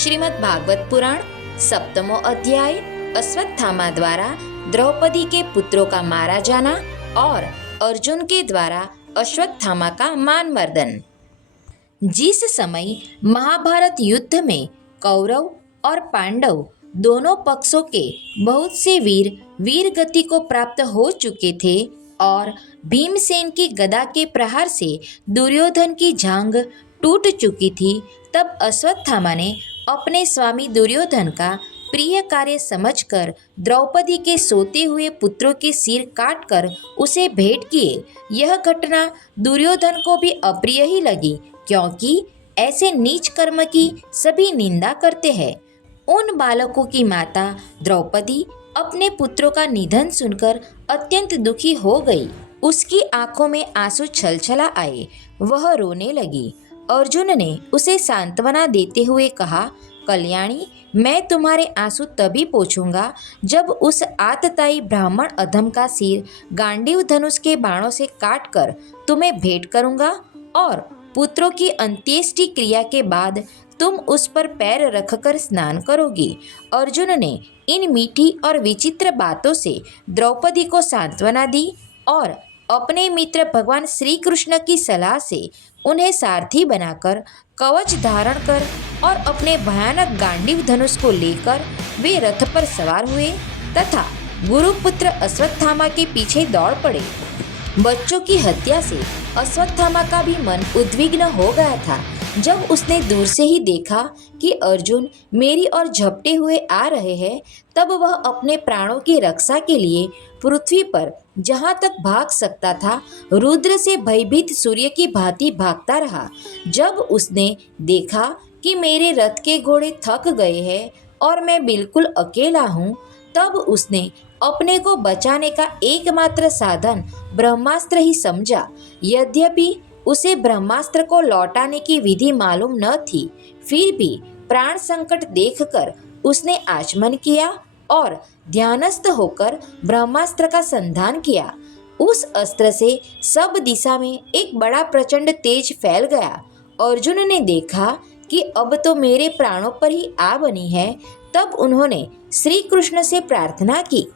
श्रीमद् भागवत पुराण सप्तमो अध्याय अश्वत्थामा द्वारा द्रौपदी के पुत्रों का मारा जाना और अर्जुन के द्वारा अश्वत्थामा का मान मर्दन। जिस समय महाभारत युद्ध में कौरव और पांडव दोनों पक्षों के बहुत से वीर गति को प्राप्त हो चुके थे और भीमसेन की गदा के प्रहार से दुर्योधन की जांघ टूट चुकी थी, तब अश्वत्थामा ने अपने स्वामी दुर्योधन का प्रिय कार्य समझकर द्रौपदी के सोते हुए पुत्रों के सिर काटकर उसे भेंट किए। यह घटना दुर्योधन को भी अप्रिय ही लगी, क्योंकि ऐसे नीच कर्म की सभी निंदा करते हैं। उन बालकों की माता द्रौपदी अपने पुत्रों का निधन सुनकर अत्यंत दुखी हो गई। उसकी आंखों में आंसू छलछला आए, वह रोने लगी। अर्जुन ने उसे सांत्वना देते हुए कहा, कल्याणी, मैं तुम्हारे आंसू तभी पोंछूंगा जब उस आतताई ब्राह्मण अधम का सिर गांडीव धनुष के बाणों से काटकर तुम्हें भेंट करूंगा और पुत्रों की अंत्येष्टि क्रिया के बाद तुम उस पर पैर रखकर स्नान करोगी। अर्जुन ने इन मीठी और विचित्र बातों से द्रौपदी को सांत्वना दी और अपने मित्र भगवान श्री कृष्ण की सलाह से उन्हें सारथी बनाकर कवच धारण कर और अपने भयानक गांडीव धनुष को लेकर वे रथ पर सवार हुए तथा गुरुपुत्र अश्वत्थामा के पीछे दौड़ पड़े। बच्चों की हत्या से अश्वत्थामा का भी मन उद्विग्न हो गया था। जब उसने दूर से ही देखा कि अर्जुन मेरी ओर झपटे हुए आ रहे हैं, तब वह अपने प्राणों की रक्षा के लिए पृथ्वी पर जहाँ तक भाग सकता था रुद्र से भयभीत सूर्य की भांति भागता रहा। जब उसने देखा कि मेरे रथ के घोड़े थक गए हैं और मैं बिल्कुल अकेला हूँ, तब उसने अपने को बचाने का एकमात्र साधन ब्रह्मास्त्र ही समझा। यद्यपि उसे ब्रह्मास्त्र को लौटाने की विधि मालूम न थी, फिर भी प्राण संकट देखकर उसने आचमन किया और ध्यानस्थ होकर ब्रह्मास्त्र का संधान किया। उस अस्त्र से सब दिशा में एक बड़ा प्रचंड तेज फैल गया। अर्जुन ने देखा कि अब तो मेरे प्राणों पर ही आ बनी है। तब उन्होंने श्री कृष्ण से प्रार्थना की,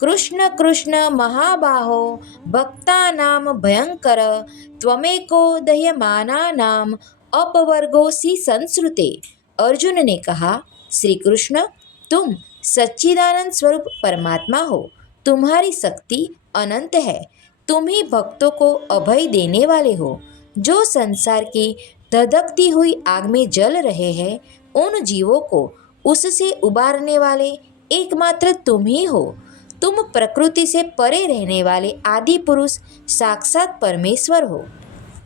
कृष्ण कृष्ण महाबाहो भक्तानां भयंकर त्वमेको दह्यमानानां अपवर्गोऽसि संश्रुते। अर्जुन ने कहा, श्री कृष्ण, तुम सच्चिदानंद स्वरूप परमात्मा हो, तुम्हारी शक्ति अनंत है, तुम ही भक्तों को अभय देने वाले हो। जो संसार की धधकती हुई आग में जल रहे हैं, उन जीवों को उससे उबारने वाले एकमात्र तुम ही हो। तुम प्रकृति से परे रहने वाले आदि पुरुष साक्षात परमेश्वर हो।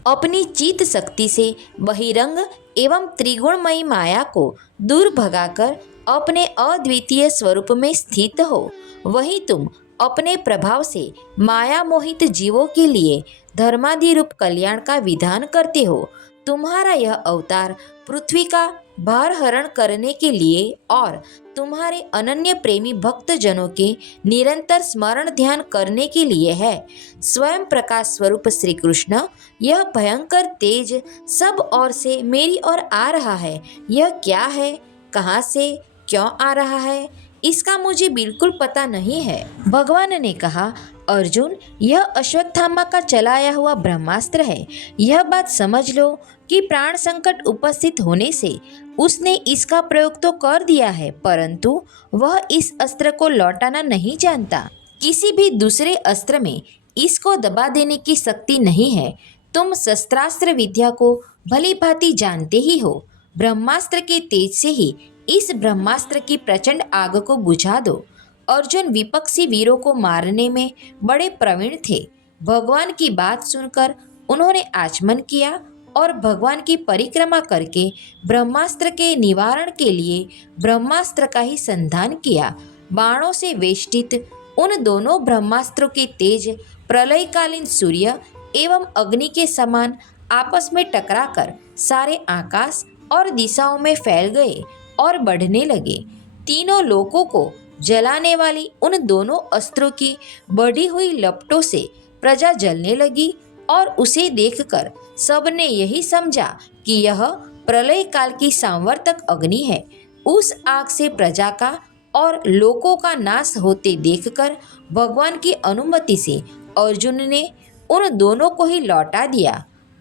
अपनी चित शक्ति से बहिरंग एवं त्रिगुणमयी माया को दूर भगाकर अपने अद्वितीय स्वरूप में स्थित हो। वही तुम अपने प्रभाव से माया मोहित जीवों के लिए धर्मादि रूप कल्याण का विधान करते हो। तुम्हारा यह अवतार पृथ्वी का भार हरण करने के लिए और तुम्हारे अनन्य प्रेमी भक्त जनों के निरंतर स्मरण ध्यान करने के लिए है। स्वयं प्रकाश स्वरूप श्री कृष्ण, यह भयंकर तेज सब ओर से मेरी ओर आ रहा है। यह क्या है, कहाँ से, क्यों आ रहा है, इसका मुझे बिल्कुल पता नहीं है। भगवान ने कहा, अर्जुन, यह अश्वत्थामा का चलाया हुआ ब्रह्मास्त्र है। यह बात समझ लो कि प्राण संकट उपस्थित होने से उसने इसका प्रयोग तो कर दिया है, परंतु वह इस अस्त्र को लौटाना नहीं जानता। किसी भी दूसरे अस्त्र में इसको दबा देने की शक्ति नहीं है। तुम शस्त्रास्त्र विद्या को भली भांति जानते ही हो। ब्रह्मास्त्र के तेज से ही इस ब्रह्मास्त्र की प्रचंड आग को बुझा दो। अर्जुन विपक्षी वीरों को मारने में बड़े प्रवीण थे। भगवान की बात सुनकर उन्होंने आचमन किया और भगवान की परिक्रमा करके ब्रह्मास्त्र के निवारण के लिए ब्रह्मास्त्र का ही संधान किया। बाणों से वेष्टित उन दोनों ब्रह्मास्त्रों के तेज प्रलयकालीन सूर्य एवं अग्नि के समान आपस में टकराकर सारे आकाश और दिशाओं में फैल गए और बढ़ने लगे। तीनों लोकों को जलाने वाली उन दोनों अस्त्रों की बढ़ी हुई लपटों से प्रजा जलने लगी और उसे देखकर सबने यही समझा कि यह प्रलय काल की सांवर्तक अग्नि है। उस आग से प्रजा का और लोगों का नाश होते देखकर भगवान की अनुमति से अर्जुन ने उन दोनों को ही लौटा दिया।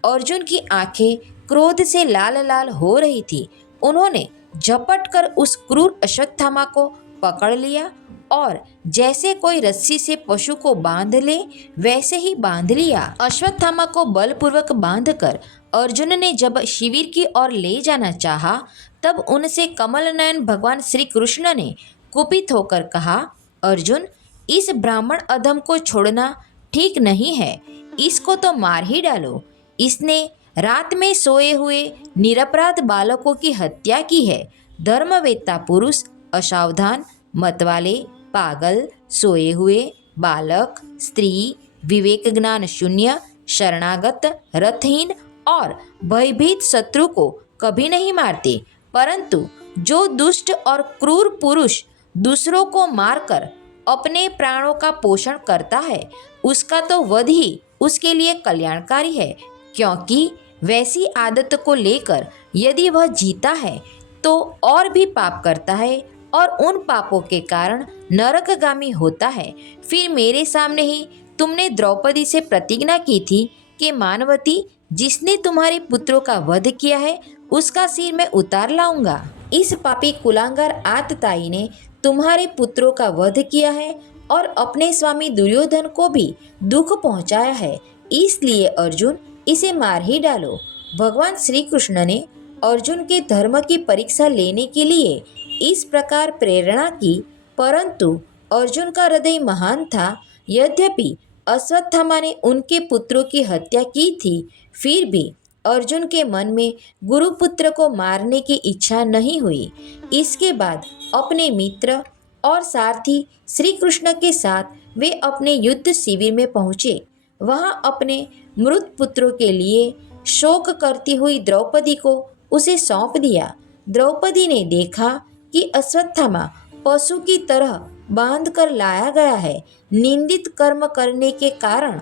अर्जुन की आंखें क्रोध से लाल लाल हो रही थी। उन्होंने झपट कर उस क्रूर अश्वत्थामा को पकड़ लिया और जैसे कोई रस्सी से पशु को बांध ले वैसे ही बांध लिया। अश्वत्थामा को बलपूर्वक बांधकर अर्जुन ने जब शिविर की ओर ले जाना चाहा, तब उनसे कमल नयन भगवान श्री कृष्ण ने कुपित होकर कहा, अर्जुन, इस ब्राह्मण अधम को छोड़ना ठीक नहीं है, इसको तो मार ही डालो। इसने रात में सोए हुए निरपराध बालकों की हत्या की है। धर्मवेत्ता पुरुष असावधान, मतवाले, पागल, सोए हुए बालक, स्त्री, विवेक ज्ञान शून्य, शरणागत, रथहीन और भयभीत शत्रु को कभी नहीं मारते, परंतु जो दुष्ट और क्रूर पुरुष दूसरों को मारकर अपने प्राणों का पोषण करता है, उसका तो वध ही उसके लिए कल्याणकारी है, क्योंकि वैसी आदत को लेकर यदि वह जीता है तो और भी पाप करता है और उन पापों के कारण नरकगामी होता है। फिर मेरे सामने ही तुमने द्रौपदी से प्रतिज्ञा की थी कि मानवती, जिसने तुम्हारे पुत्रों का वध किया है उसका सिर मैं उतार लाऊंगा। इस पापी कुलांगार आतताई ने तुम्हारे पुत्रों का वध किया है और अपने स्वामी दुर्योधन को भी दुख पहुंचाया है, इसलिए अर्जुन, इसे मार ही डालो। भगवान श्री कृष्ण ने अर्जुन के धर्म की परीक्षा लेने के लिए इस प्रकार प्रेरणा की, परंतु अर्जुन का हृदय महान था। यद्यपि अश्वत्थामा ने उनके पुत्रों की हत्या की थी, फिर भी अर्जुन के मन में गुरुपुत्र को मारने की इच्छा नहीं हुई। इसके बाद अपने मित्र और सारथी श्री कृष्ण के साथ वे अपने युद्ध शिविर में पहुँचे। वहां अपने मृत पुत्रों के लिए शोक करती हुई द्रौपदी को उसे सौंप दिया। द्रौपदी ने देखा कि अश्वत्थामा पशु की तरह बांध कर लाया गया है। निंदित कर्म करने के कारण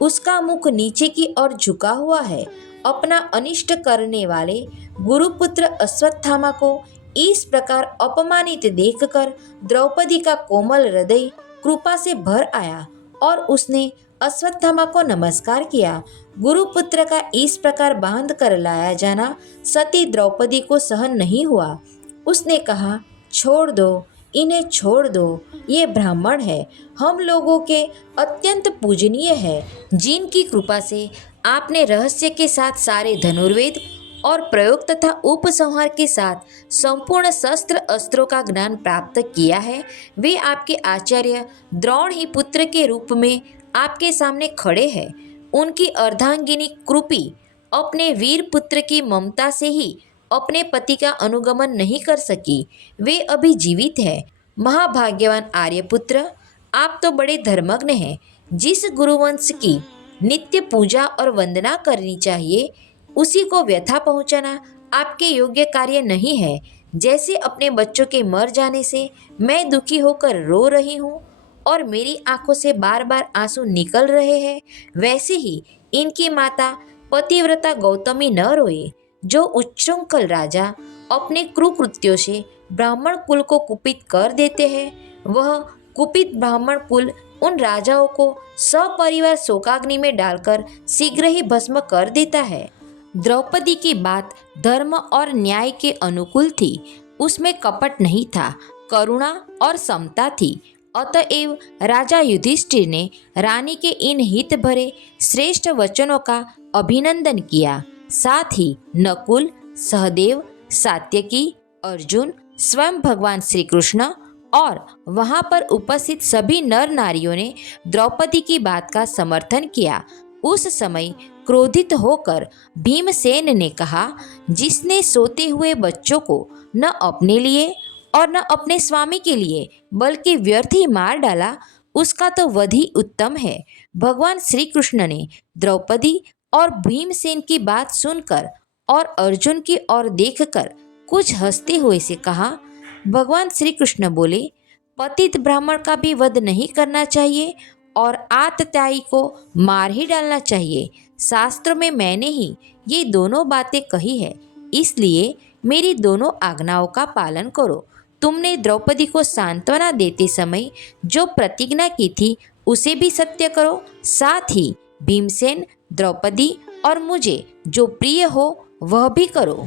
उसका मुख नीचे की ओर झुका हुआ है। अपना अनिष्ट करने वाले गुरुपुत्र अश्वत्थामा को इस प्रकार अपमानित देखकर द्रौपदी का कोमल हृदय कृपा से भर आया और उसने अश्वत्थामा को नमस्कार किया। गुरुपुत्र का इस प्रकार बांध कर लाया जाना सती द्रौपदी को सहन नहीं हुआ। उसने कहा, छोड़ दो, इन्हें छोड़ दो, ये ब्राह्मण है, हम लोगों के अत्यंत पूजनीय है, जिनकी कृपा से आपने रहस्य के साथ सारे धनुर्वेद और प्रयोग तथा उपसंहार के साथ संपूर्ण शस्त्र अस्त्रों का ज्ञान प्राप्त किया है। वे आपके आचार्य द्रोण ही पुत्र के रूप में आपके सामने खड़े हैं। उनकी अर्धांगिनी कृपी अपने वीर पुत्र की ममता से ही अपने पति का अनुगमन नहीं कर सकी। वे अभी जीवित हैं। महाभाग्यवान आर्यपुत्र, आप तो बड़े धर्मज्ञ हैं। जिस गुरुवंश की नित्य पूजा और वंदना करनी चाहिए, उसी को व्यथा पहुंचाना आपके योग्य कार्य नहीं है। जैसे अपने बच्चों के मर जाने से मैं दुखी होकर रो रही हूँ और मेरी आंखों से बार बार आंसू निकल रहे हैं, वैसे ही इनकी माता पतिव्रता गौतमी न रोए। जो उच्छृंखल राजा अपने क्रूकृत्यों से ब्राह्मण कुल को कुपित कर देते हैं, वह कुपित ब्राह्मण कुल उन राजाओं को सपरिवार शोकाग्नि में डालकर शीघ्र ही भस्म कर देता है। द्रौपदी की बात धर्म और न्याय के अनुकूल थी। उसमें कपट नहीं था, करुणा और समता थी। अतएव राजा युधिष्ठिर ने रानी के इन हित भरे श्रेष्ठ वचनों का अभिनंदन किया। साथ ही नकुल, सहदेव, सात्यकी, अर्जुन, स्वयं भगवान श्री कृष्ण और वहां पर उपस्थित सभी नर नारियों ने द्रौपदी की बात का समर्थन किया। उस समय क्रोधित होकर भीमसेन ने कहा, जिसने सोते हुए बच्चों को न अपने लिए और न अपने स्वामी के लिए बल्कि व्यर्थ ही मार डाला, उसका तो वध ही उत्तम है। भगवान श्री कृष्ण ने द्रौपदी और भीमसेन की बात सुनकर और अर्जुन की ओर देखकर कुछ हंसते हुए से कहा। भगवान श्री कृष्ण बोले, पतित ब्राह्मण का भी वध नहीं करना चाहिए और आतताई को मार ही डालना चाहिए। शास्त्रों में मैंने ही ये दोनों बातें कही है, इसलिए मेरी दोनों आज्ञाओं का पालन करो। तुमने द्रौपदी को सांत्वना देते समय जो प्रतिज्ञा की थी उसे भी सत्य करो। साथ ही भीमसेन, द्रौपदी और मुझे जो प्रिय हो वह भी करो।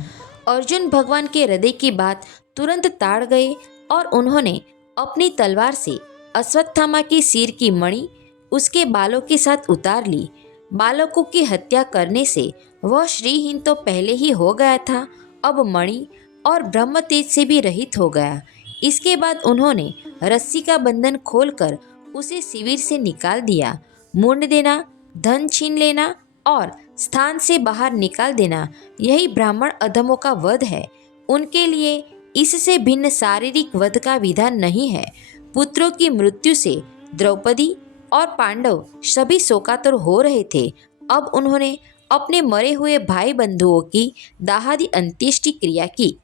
अर्जुन भगवान के हृदय की बात तुरंत ताड़ गए और उन्होंने अपनी तलवार से अश्वत्थामा के सिर की मणि उसके बालों के साथ उतार ली। बालकों की हत्या करने से वह श्रीहीन तो पहले ही हो गया था, अब मणि और ब्रह्म तेज से भी रहित हो गया। इसके बाद उन्होंने रस्सी का बंधन खोलकर उसे शिविर से निकाल दिया। मुंड देना, धन छीन लेना और स्थान से बाहर निकाल देना, यही ब्राह्मण अधमों का वध है। उनके लिए इससे भिन्न शारीरिक वध का विधान नहीं है। पुत्रों की मृत्यु से द्रौपदी और पांडव सभी शोकातुर हो रहे थे। अब उन्होंने अपने मरे हुए भाई बंधुओं की दाहादी अंत्येष्टि क्रिया की।